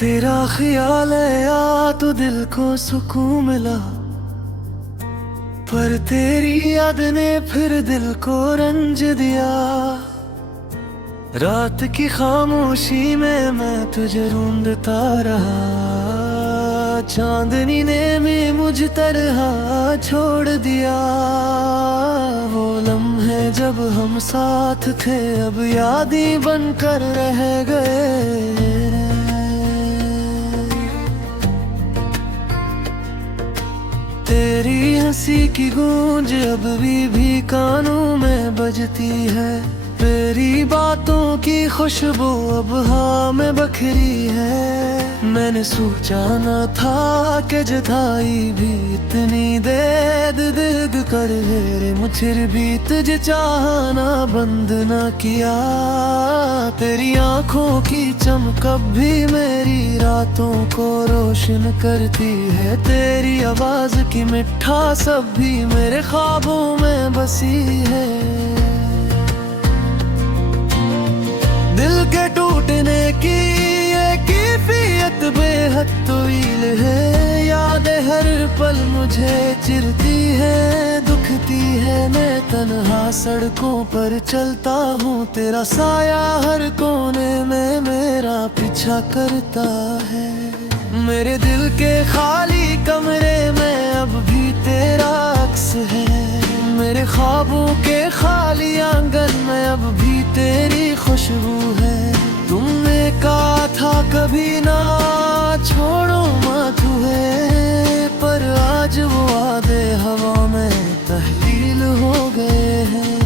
तेरा ख्याल आया तो दिल को सुकून मिला, पर तेरी याद ने फिर दिल को रंज दिया। रात की खामोशी में मैं तुझे ढूंढता रहा, चांदनी ने भी मुझ तरह छोड़ दिया। वो लम्हे जब हम साथ थे अब यादें बनकर रह गए। तेरी हंसी की गूंज अब भी कानों में बजती है, तेरी बातों की खुशबू अब हाँ में बखरी है। मैंने सोचा न था कि जुदाई भी इतनी दर्द कर रे, मुझे भी तुझे चाहना बंद न किया। तेरी आंखों की चमक अब भी मेरी रातों को रोशन करती है, तेरी आवाज की मिठास अब भी मेरे ख्वाबों में बसी है। दिल के टूटने की ये कैफियत बेहद तवील है, यादें हर पल मुझे चिरती है, दुखती है। मैं तन्हा सड़कों पर चलता हूँ, तेरा साया हर कोने में मेरा पीछा करता है। मेरे दिल के खाली कमरे में अब भी तेरा अक्स है, मेरे ख्वाबों के खाली आंगन में अब भी तेरी खुशबू है। तुमने कहा था कभी ना छोड़ो मत हुए, पर आज वो वादे हवा में तहलील हो गए हैं।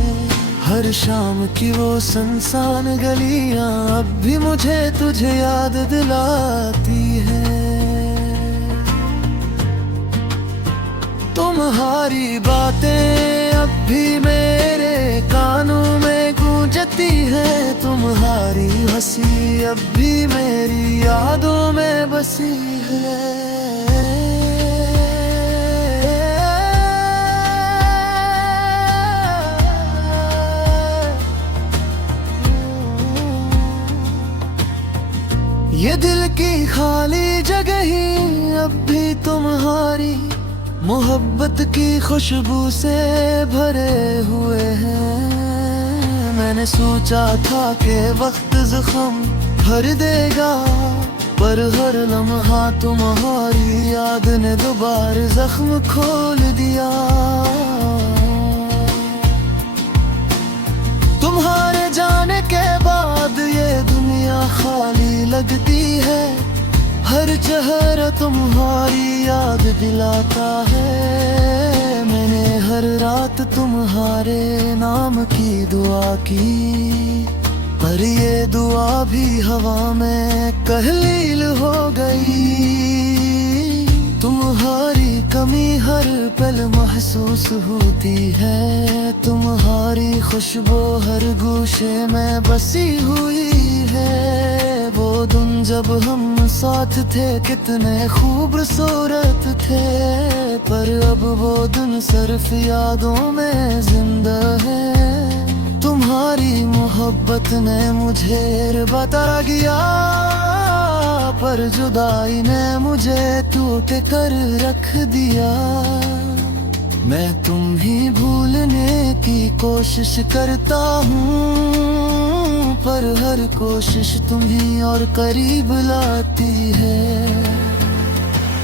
हर शाम की वो सुनसान गलियां अब भी मुझे तुझे याद दिलाती है। तुम्हारी बातें अब भी मेरे कानों में गूंजती है, तुम्हारी हंसी अब भी मेरी यादों में बसी है। ये दिल की खाली जगह ही अब भी तुम्हारी मोहब्बत की खुशबू से भरे हुए हैं। मैंने सोचा था कि वक्त जख्म भर देगा, पर हर लम्हा तुम्हारी याद ने दोबारा जख्म खोल दिया। तुम्हारे जाने के बाद ये दुनिया खाली लगती है, हर चेहरा तुम्हारी याद दिलाता है। मैंने हर रात तुम्हारे नाम की दुआ की, पर ये दुआ भी हवा में कहलील हो गई। तुम्हारी कमी हर पल महसूस होती है, तुम्हारी खुशबू हर गोशे में बसी हुई है। वो दिन जब हम साथ थे कितने खूबसूरत थे, पर अब वो दिन सिर्फ यादों में जिंदा है। तुम्हारी मोहब्बत ने मुझे बता गया, पर जुदाई ने मुझे टूट कर रख दिया। मैं तुम ही भूलने की कोशिश करता हूँ, पर हर कोशिश तुम्हीं और करीब लाती है।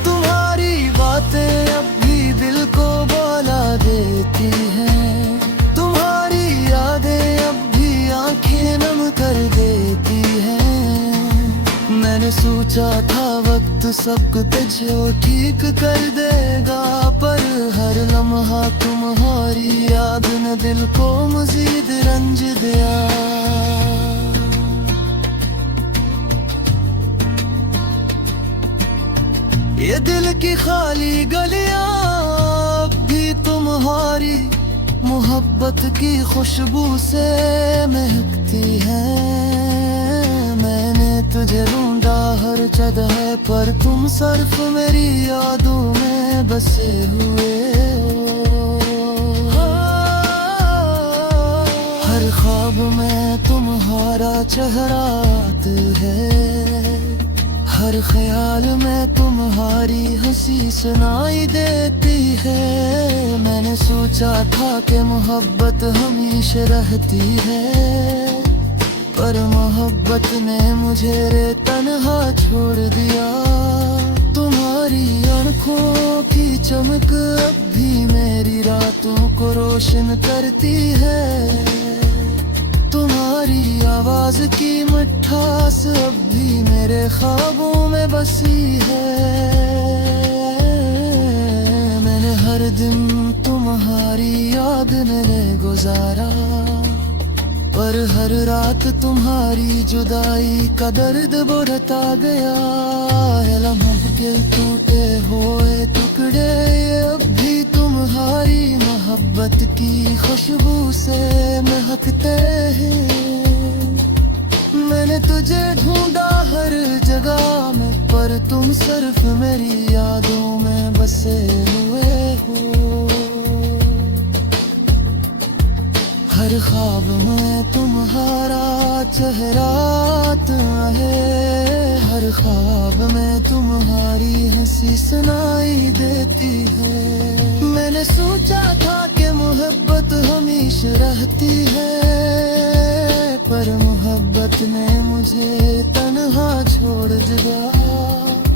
तुम्हारी बातें अब भी दिल को बहला देती हैं, तुम्हारी यादें अब भी आंखें नम कर देती हैं। मैंने सोचा था वक्त सब कुछ ठीक कर देगा, पर हर लम्हा तुम्हारी याद ने दिल को मजीद रंज दिया। ये दिल की खाली गलियां अब भी तुम्हारी मोहब्बत की खुशबू से महकती हैं। मैंने तुझे ढूंढा हर जगह, पर तुम सिर्फ मेरी यादों में बसे हुए हो। हर ख्वाब में तुम्हारा चेहरा है, हर ख्याल में तुम्हारी हंसी सुनाई देती है। मैंने सोचा था कि मोहब्बत हमेशा रहती है, पर मोहब्बत ने मुझे रे तन्हा छोड़ दिया। तुम्हारी आँखों की चमक अब भी मेरी रातों को रोशन करती है। तुम्हारी आवाज की मिठास अब भी मेरे ख्वाबों में बसी है। मैंने हर दिन तुम्हारी याद में गुजारा, पर हर रात तुम्हारी जुदाई का दर्द बढ़ता गया है। लम्हों के टूटे हुए टुकड़े अब भी तुम्हारी मोहब्बत की खुशबू से महकते हैं। मैंने तुझे ढूंढा हर जगह में, पर तुम सिर्फ मेरी यादों में बसे हुए हो। हर ख्वाब में तुम्हारा चेहरा आता है, हर ख्वाब में तुम्हारी हंसी सुनाई देती है। मैंने सोचा था कि मोहब्बत हमेशा रहती है, पर मोहब्बत ने मुझे तन्हा छोड़ दिया।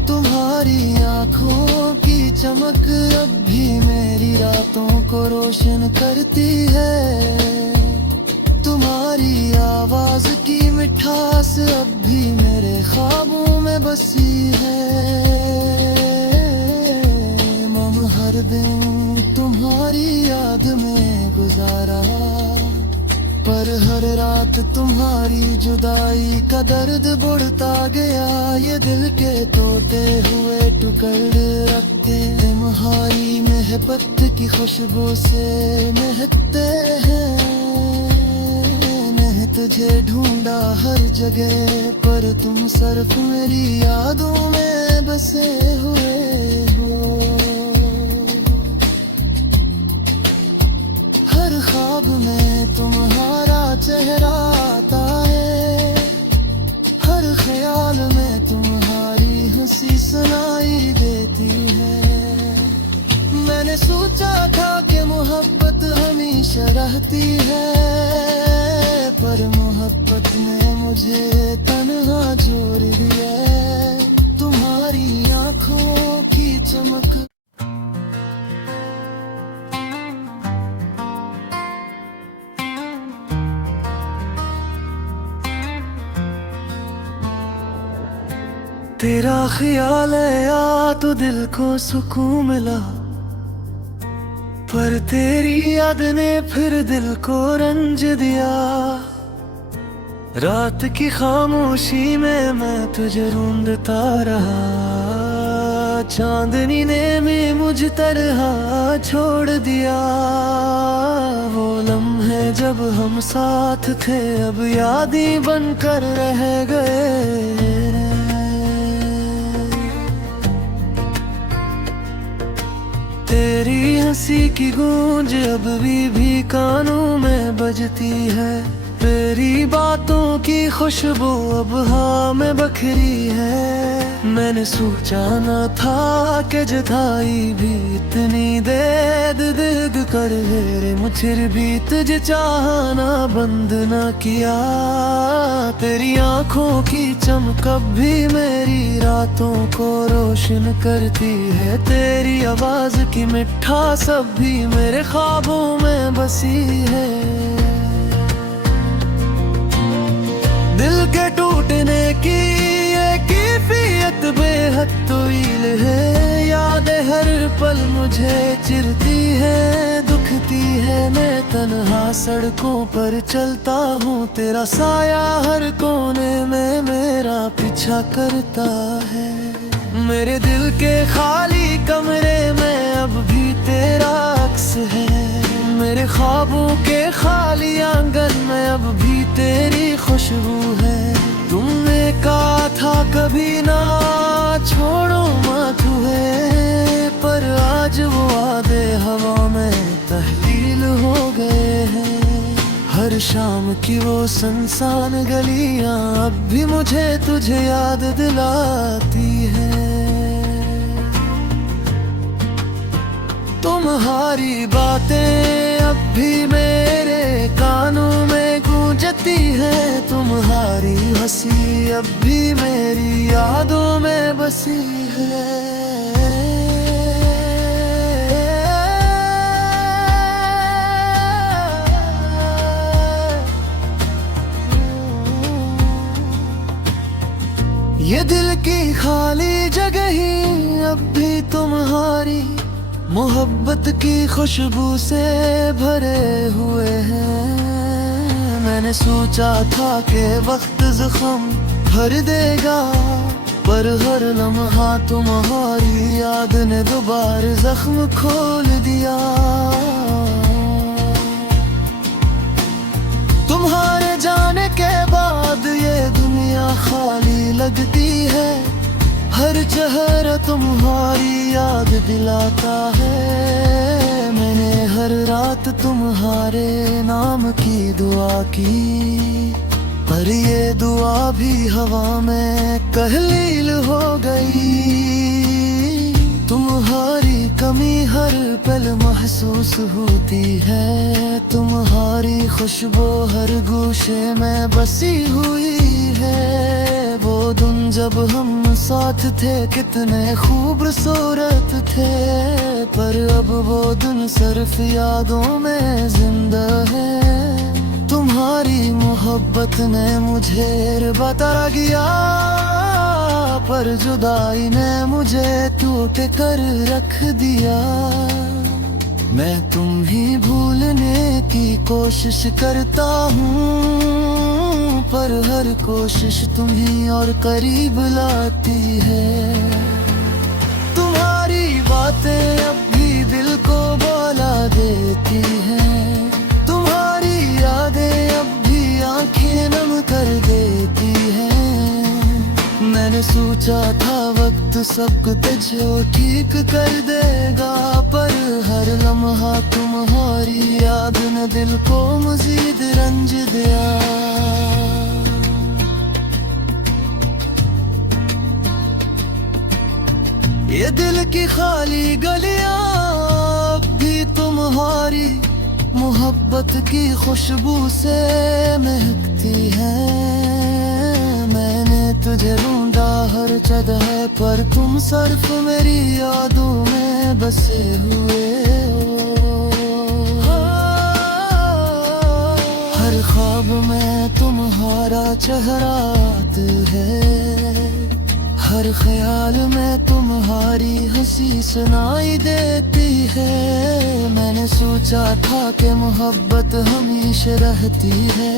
तुम्हारी आँखों की चमक अब भी मेरी रातों को रोशन करती है। तुम्हारी आवाज की मिठास अब भी मेरे ख्वाबों में बसी है। मैं हर दिन तुम्हारी याद में गुजारा, पर हर रात तुम्हारी जुदाई का दर्द बढ़ता गया। ये दिल के टूटे हुए टुकड़े रखते तुम्हारी मोहब्बत की खुशबू से महकते हैं। तुझे ढूंढा हर जगह, पर तुम सिर्फ मेरी यादों में बसे हुए हो। हर ख्वाब में तुम्हारा चेहरा आता है, हर ख्याल में तुम्हारी हंसी सुनाई देती है। मैंने सोचा था कि मोहब्बत हमेशा रहती है, पर मोहब्बत ने मुझे तन्हा छोड़ दिया। तुम्हारी आँखों की चमक तेरा ख्याल आया तो दिल को सुकून मिला, पर तेरी याद ने फिर दिल को रंज दिया। रात की खामोशी में मैं तुझे ढूंढता रहा, चांदनी ने भी मुझ तरह छोड़ दिया। वो लम्हे जब हम साथ थे अब याद ही बनकर रह गए। तेरी हंसी की गूंज अब भी कानों में बजती है। तेरी बातों की खुशबू अब हवा में बखरी है। मैंने सोचा न था कि जुदाई भी इतनी दर्द कर रे, मुझे भी तुझे चाहना बंद न किया। तेरी आँखों की चमक अब भी मेरी रातों को रोशन करती है। तेरी आवाज की मिठास अब भी मेरे ख्वाबों में बसी है। दिल के टूटने की ये कैफियत बेहद तवील है। यादें हर पल मुझे चिरती है, दुखती है। मैं तन्हा सड़कों पर चलता हूँ, तेरा साया हर कोने में मेरा पीछा करता है। मेरे दिल के खाली कमरे में अब भी तेरा अक्स है। मेरे ख्वाबों के खाली आंगन में अब भी तेरी खुशबू है। तुमने कहा था कभी ना छोड़ो मत हुए, पर आज वो वादे हवा में तहलील हो गए हैं। हर शाम की वो सुनसान गलियां अब भी मुझे तुझे याद दिलाती तुम्हारी बातें अब भी मेरे कानों में गूंजती है, तुम्हारी हंसी अब भी मेरी यादों में बसी है। ये दिल की खाली जगह ही अब भी तुम्हारी मोहब्बत की खुशबू से भरे हुए हैं। मैंने सोचा था कि वक्त जख्म भर देगा, पर हर लम्हा तुम्हारी याद ने दोबारा जख्म खोल दिया। तुम्हारे जाने के बाद ये दुनिया खाली लगती है, हर चेहरा तुम्हारी याद दिलाता है। मैंने हर रात तुम्हारे नाम की दुआ की, पर ये दुआ भी हवा में कहलील हो गई। तुम्हारी कमी हर पल महसूस होती है, तुम्हारी खुशबू हर गोशे में बसी हुई है। वो दिन जब हम साथ थे कितने खूबसूरत थे, पर अब वो दिन सिर्फ यादों में जिंदा है। तुम्हारी मोहब्बत ने मुझे बता गया, पर जुदाई ने मुझे टूट कर रख दिया। मैं तुम ही भूलने की कोशिश करता हूँ, पर हर कोशिश तुम्हीं और करीब लाती है। तुम्हारी बातें अब भी दिल को बहला देती हैं, तुम्हारी यादें अब भी आंखें नम कर देती हैं। मैंने सोचा था वक्त सब कुछ ठीक कर देगा, पर हर लम्हा तुम्हारी याद ने दिल को मजीद रंज दिया। ये दिल की खाली गलियां अब भी तुम्हारी मोहब्बत की खुशबू से महकती हैं। मैंने तुझे ढूंढा हर जगह, पर तुम सिर्फ मेरी यादों में बसे हुए हो। हर ख्वाब में तुम्हारा चेहरा आता है, हर ख्याल में तुम्हारी हंसी सुनाई देती है। मैंने सोचा था कि मोहब्बत हमेशा रहती है,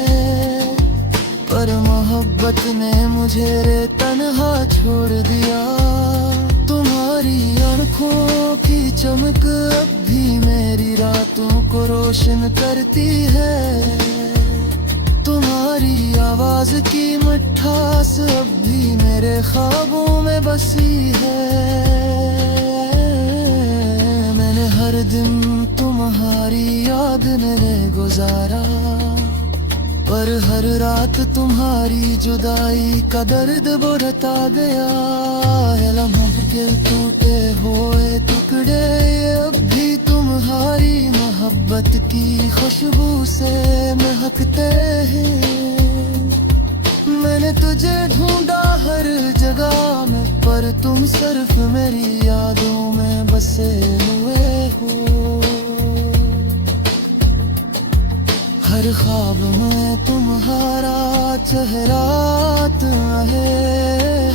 पर मोहब्बत ने मुझे तन्हा छोड़ दिया। तुम्हारी आँखों की चमक अब भी मेरी रातों को रोशन करती है, तुम्हारी आवाज की मिठास अब भी मेरे ख्वाबों में बसी है। मैंने हर दिन तुम्हारी याद में गुजारा, पर हर रात तुम्हारी जुदाई का दर्द बढ़ता गया है। लम्हों के टूटे हुए टुकड़े अब भी तुम्हारी मोहब्बत की खुशबू से महकते हैं। मैंने तुझे ढूंढा हर जगह में, पर तुम सिर्फ मेरी यादों में बसे हुए हो। हर ख्वाब में तुम्हारा चेहरा आता है,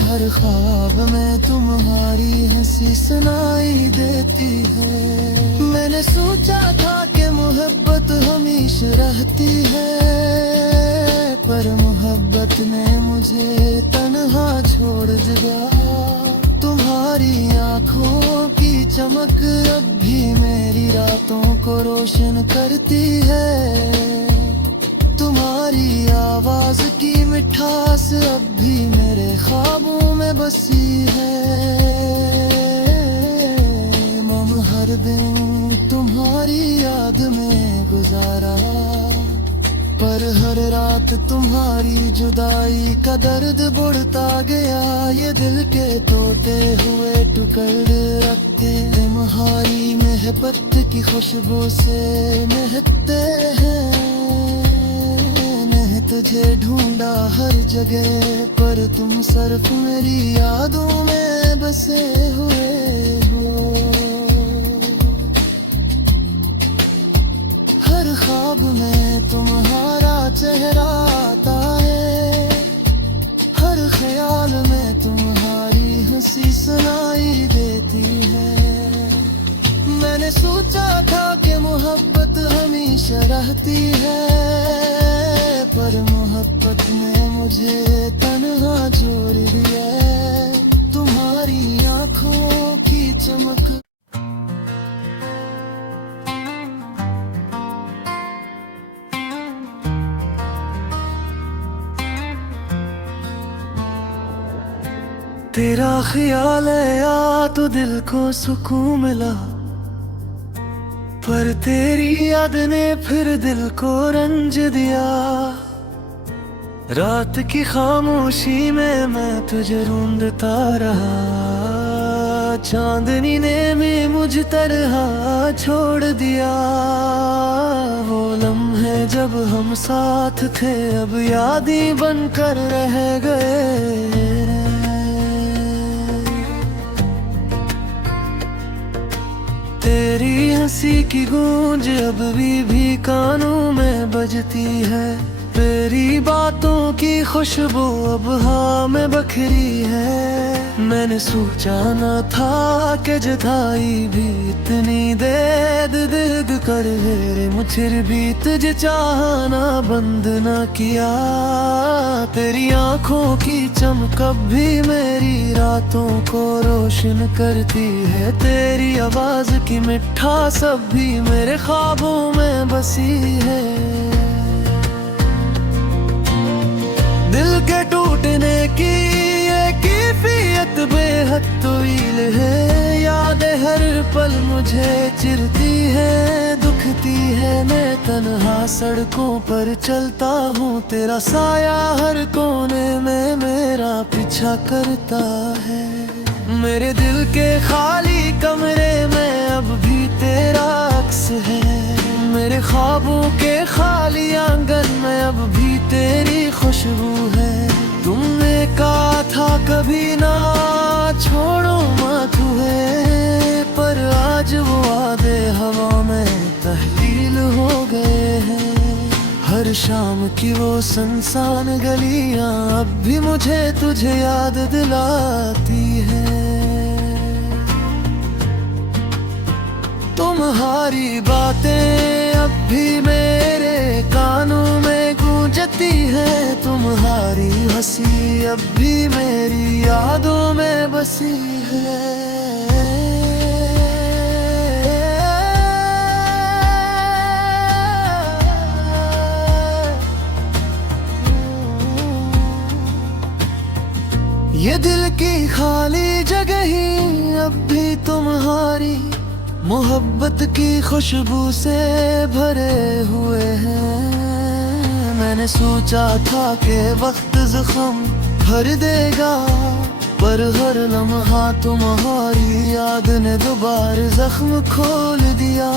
हर ख्वाब में तुम्हारी हंसी सुनाई देती है। मैंने सोचा था कि मोहब्बत हमेशा रहती है, पर मोहब्बत ने मुझे तन्हा छोड़ दिया। तुम्हारी आँखों की चमक अब भी मेरी रातों को रोशन करती है, तुम्हारी आवाज की मिठास अब भी मेरे ख्वाबों में बसी है। मम हर दिन तुम्हारी याद में गुजारा, पर हर रात तुम्हारी जुदाई का दर्द बढ़ता गया। ये दिल के टूटे हुए टुकड़े रख के तुम्हारी मोहब्बत की खुशबू से महकते हैं। मैंने तुझे ढूंढा हर जगह, पर तुम सिर्फ मेरी यादों में बसे हुए हो। हर ख्वाब में तुम्हारा चेहरा आता है, हर ख्याल में तुम्हारी हंसी सुनाई देती है। मैंने सोचा था कि मोहब्बत हमेशा रहती है, पर मोहब्बत ने मुझे तन्हा छोड़ दिया। तुम्हारी आंखों की चमक तेरा ख्याल आया तो दिल को सुकून मिला, पर तेरी याद ने फिर दिल को रंज दिया। रात की खामोशी में मैं तुझे ढूंढता रहा, चांदनी ने भी मुझ तरह छोड़ दिया। वो लम्हे जब हम साथ थे अब याद ही बनकर रह गए। तेरी हंसी की गूंज अब भी कानों में बजती है। तेरी बातों की खुशबू अब हवा में बखरी है। मैंने सोचा न था कि जुदाई भी इतनी दर्द कर है। मुझे भी तुझे चाहना बंद न किया। तेरी आंखों की चमक अब भी मेरी रातों को रोशन करती है। तेरी आवाज की मिठास अब भी मेरे ख्वाबों में बसी है। दिल के टूटने की ये कैफियत बेहद तवील है। यादें हर पल मुझे चिरती है, दुखती है। मैं तन्हा सड़कों पर चलता हूँ, तेरा साया हर कोने में मेरा पीछा करता है। मेरे दिल के खाली कमरे में अब भी तेरा अक्स है। मेरे ख्वाबों के खाली आंगन में अब भी तेरी खुशबू है। तुमने कहा था कभी ना छोड़ो मत हुए, पर आज वो वादे हवा में तहलील हो गए हैं। हर शाम की वो सुनसान गलियां अब भी मुझे तुझे याद दिलाती है। तुम्हारी बातें अब भी मेरे कानों में गूंजती है। तुम्हारी हंसी अब भी मेरी यादों में बसी है। ये दिल की खाली जगह ही अब भी तुम्हारी मोहब्बत की खुशबू से भरे हुए हैं। मैंने सोचा था कि वक्त जख्म भर देगा, पर हर लम्हा तुम्हारी याद ने दोबारा जख्म खोल दिया।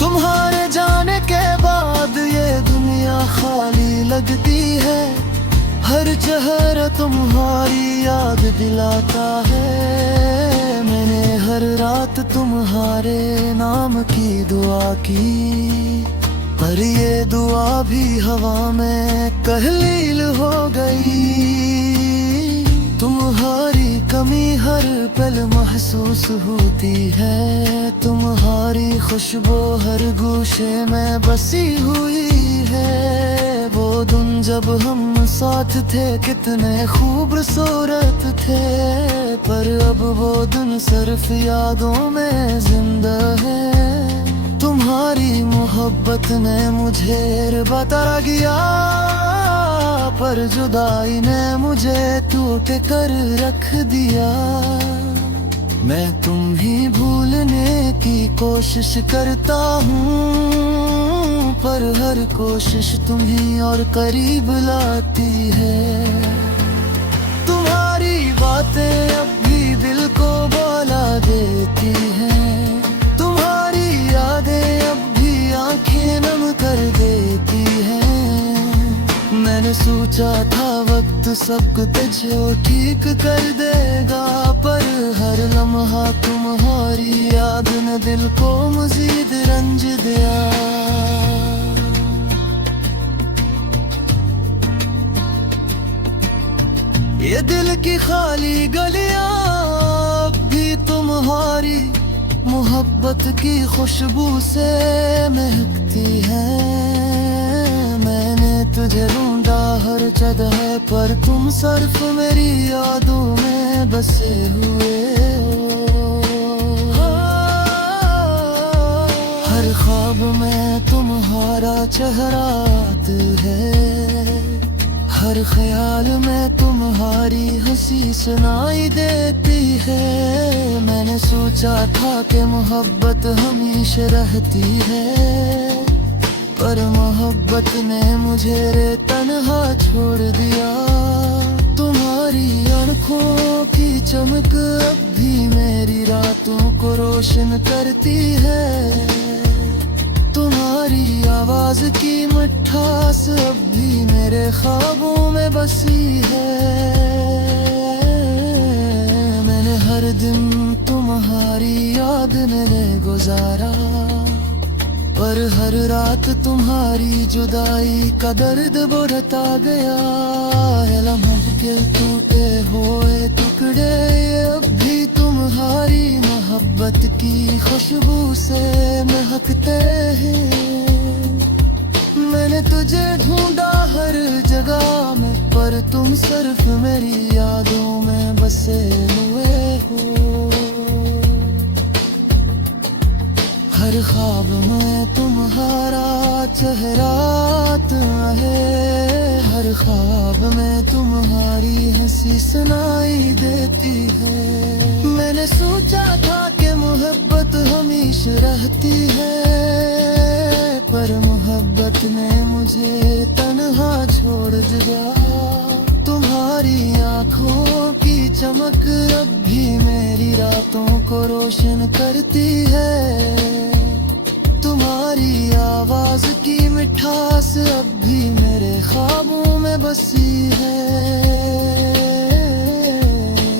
तुम्हारे जाने के बाद ये दुनिया खाली लगती है। हर चेहरा तुम्हारी याद दिलाता है। मैंने हर रात तुम्हारे नाम की दुआ की, पर ये दुआ भी हवा में तहलील हो गई। तुम्हारी कमी हर पल महसूस होती है। तुम्हारी खुशबू हर गोशे में बसी हुई है। वो दिन जब हम साथ थे कितने खूबसूरत थे, पर अब वो दिन सिर्फ यादों में जिंदा है। तुम्हारी मोहब्बत ने मुझे बता गया, पर जुदाई ने मुझे टूट कर रख दिया। मैं तुम ही भूलने की कोशिश करता हूँ, पर हर कोशिश तुम्हीं और करीब लाती है। तुम्हारी बातें अब भी दिल को सोचा था वक्त सब कुछ जो ठीक कर देगा, पर हर लम्हा तुम्हारी याद ने दिल को मजीद रंज दिया। ये दिल की खाली गलियां अब भी तुम्हारी मोहब्बत की खुशबू से महकती हैं। मैंने तुझे ढूंढा हर जगह पर तुम सिर्फ मेरी यादों में बसे हुए हो। हर ख्वाब में तुम्हारा चेहरा है, हर ख्याल में तुम्हारी हंसी सुनाई देती है। मैंने सोचा था कि मोहब्बत हमेशा रहती है, पर मोहब्बत ने मुझे तन्हा छोड़ दिया। तुम्हारी आँखों की चमक अब भी मेरी रातों को रोशन करती है। तुम्हारी आवाज की मिठास अब भी मेरे ख्वाबों में बसी है। मैंने हर दिन तुम्हारी याद में गुजारा, पर हर रात तुम्हारी जुदाई का दर्द बढ़ता गया है। लम्हों के टूटे हुए टुकड़े अब भी तुम्हारी मोहब्बत की खुशबू से महकते हैं। मैंने तुझे ढूंढा हर जगह में, पर तुम सिर्फ मेरी यादों में बसे हुए हो। हर ख्वाब में तुम्हारा चेहरा है, हर ख्वाब में तुम्हारी हंसी सुनाई देती है। मैंने सोचा था कि मोहब्बत हमेशा रहती है, पर मोहब्बत ने मुझे तन्हा छोड़ दिया। तुम्हारी आँखों की चमक अब भी मेरी रातों को रोशन करती है। तुम्हारी आवाज की मिठास अब भी मेरे ख्वाबों में बसी है।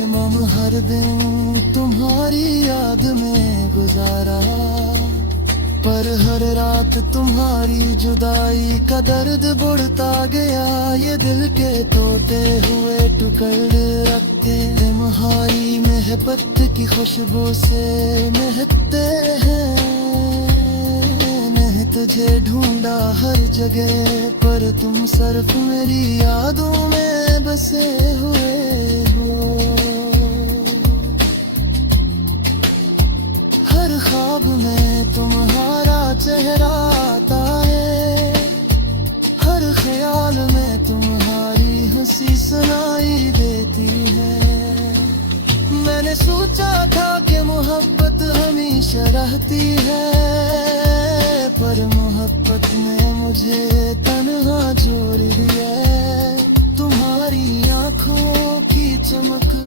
मम हर दिन तुम्हारी याद में गुजारा, पर हर रात तुम्हारी जुदाई का दर्द बढ़ता गया। ये दिल के टूटे हुए टुकड़े रखते तुम्हारी मोहब्बत की खुशबू से महकते हैं। तुझे ढूंढा हर जगह, पर तुम सिर्फ मेरी यादों में बसे हुए हो। हर ख्वाब में तुम्हारा चेहरा आता है, हर ख्याल में तुम्हारी हंसी सुनाई देती है। मैंने सोचा था कि मोहब्बत हमेशा रहती है, पर मोहब्बत ने मुझे तन्हा छोड़ दिया। तुम्हारी आँखों की चमक